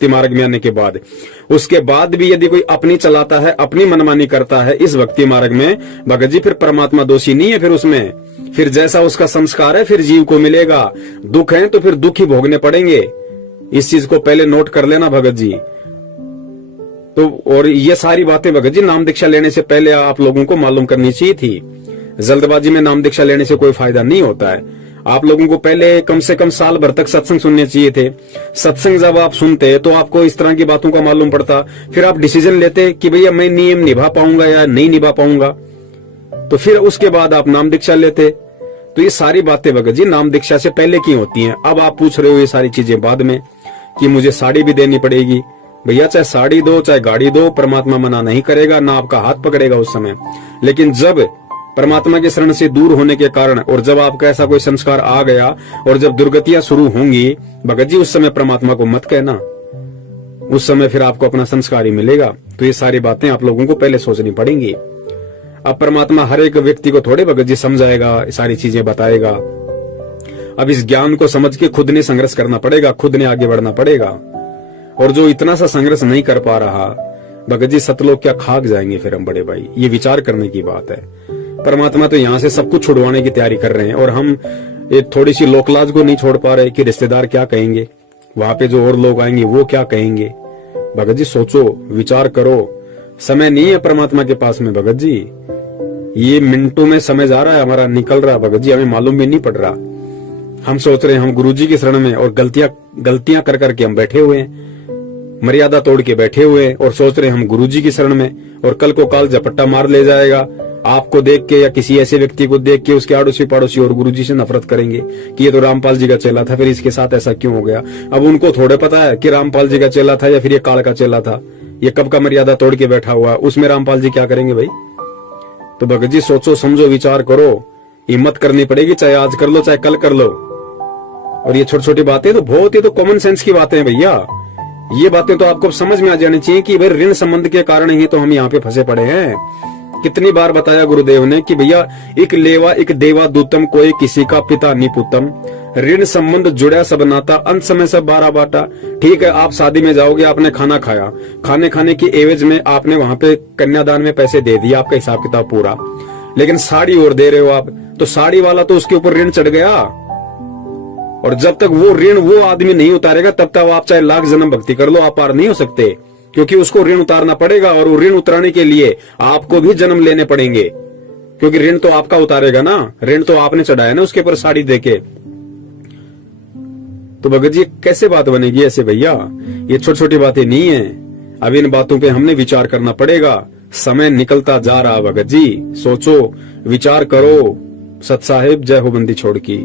भक्ति मार्ग में आने के बाद। उसके बाद भी यदि कोई अपनी चलाता है, अपनी मनमानी करता है इस भक्ति मार्ग में, भगत जी फिर परमात्मा दोषी नहीं है। फिर उसमें फिर जैसा उसका संस्कार है फिर जीव को मिलेगा। दुख है तो फिर दुख ही भोगने पड़ेंगे। इस चीज को पहले नोट कर लेना भगत जी। तो और ये सारी बातें भगत जी नाम दीक्षा लेने से पहले आप लोगों को मालूम करनी चाहिए थी। जल्दबाजी में नाम दीक्षा लेने से कोई फायदा नहीं होता है। आप लोगों को पहले कम से कम साल भर तक सत्संग सुनने चाहिए थे। सत्संग जब आप सुनते तो आपको इस तरह की बातों का मालूम पड़ता, फिर आप डिसीजन लेते कि भैया मैं नियम निभा पाऊंगा या नहीं निभा पाऊंगा, तो फिर उसके बाद आप नाम दीक्षा लेते। तो ये सारी बातें भगत जी नाम दीक्षा से पहले की होती हैं। अब आप पूछ रहे हो ये सारी चीजें बाद में कि मुझे साड़ी भी देनी पड़ेगी। भैया चाहे साड़ी दो चाहे गाड़ी दो, परमात्मा मना नहीं करेगा, ना आपका हाथ पकड़ेगा उस समय। लेकिन जब परमात्मा के शरण से दूर होने के कारण और जब आपका ऐसा कोई संस्कार आ गया और जब दुर्गतियां शुरू होंगी भगत जी, उस समय परमात्मा को मत कहना, उस समय फिर आपको अपना संस्कार ही मिलेगा। तो ये सारी बातें आप लोगों को पहले सोचनी पड़ेंगी। अब परमात्मा हर एक व्यक्ति को थोड़े भगत जी समझाएगा, सारी चीजें बताएगा। अब इस ज्ञान को समझ के खुद ने संघर्ष करना पड़ेगा, खुद ने आगे बढ़ना पड़ेगा। और जो इतना सा संघर्ष नहीं कर पा रहा भगत जी, सतलोक क्या खाक जाएंगे फिर हम बड़े भाई। ये विचार करने की बात है। परमात्मा तो यहाँ से सब कुछ छुड़वाने की तैयारी कर रहे हैं और हम एक थोड़ी सी लोकलाज को नहीं छोड़ पा रहे कि रिश्तेदार क्या कहेंगे, वहां पे जो और लोग आएंगे वो क्या कहेंगे। भगत जी सोचो, विचार करो। समय नहीं है परमात्मा के पास में भगत जी। ये मिनटों में समय जा रहा है हमारा, निकल रहा भगत जी, हमें मालूम भी नहीं पड़ रहा। हम सोच रहे हैं हम गुरुजी की शरण में और गलतियां कर करके हम बैठे हुए हैं, मर्यादा तोड़ के बैठे हुए हैं और सोच रहे हैं हम गुरुजी की शरण में। और कल को काल झपट्टा मार ले जाएगा, आपको देख के या किसी ऐसे व्यक्ति को देख के उसके आड़ोसी पड़ोसी और गुरुजी से नफरत करेंगे कि ये तो रामपाल जी का चेला था, फिर इसके साथ ऐसा क्यों हो गया। अब उनको थोड़े पता है कि रामपाल जी का चेला था या फिर ये काल का चेला था, ये कब का मर्यादा तोड़ के बैठा हुआ, उसमें रामपाल जी क्या करेंगे भाई। तो भगत जी सोचो समझो विचार करो, हिम्मत करनी पड़ेगी, चाहे आज कर लो चाहे कल कर लो। और ये छोटी छोटी बातें तो बहुत, ये तो कॉमन सेंस की बातें हैं भैया। ये बातें तो आपको समझ में आ जानी चाहिए कि भाई ऋण संबंध के कारण ही तो हम यहाँ पे फंसे पड़े हैं। कितनी बार बताया गुरुदेव ने कि भैया एक लेवा एक देवा दूतम, कोई किसी का पिता निपुतम। ऋण संबंध जुड़ा सब नाता, अंत समय सब बारह बाटा। ठीक है, आप शादी में जाओगे, आपने खाना खाया, खाने की एवज में आपने वहां पे कन्यादान में पैसे दे दिए, आपका हिसाब किताब पूरा। लेकिन साड़ी और दे रहे हो आप, तो साड़ी वाला तो उसके ऊपर ऋण चढ़ गया। और जब तक वो ऋण वो आदमी नहीं उतारेगा तब तक आप चाहे लाख जन्म भक्ति कर लो, आप पार नहीं हो सकते, क्योंकि उसको ऋण उतारना पड़ेगा। और वो ऋण उतारने के लिए आपको भी जन्म लेने पड़ेंगे, क्योंकि ऋण तो आपका उतारेगा ना, ऋण तो आपने चढ़ाया ना उसके ऊपर साड़ी देके। तो भगत जी कैसे बात बनेगी ऐसे भैया, ये छोटी छोटी बातें नहीं है। अब इन बातों पे हमने विचार करना पड़ेगा। समय निकलता जा रहा भगत जी, सोचो विचार करो। सत साहिब जय हो बंदी छोड़ की।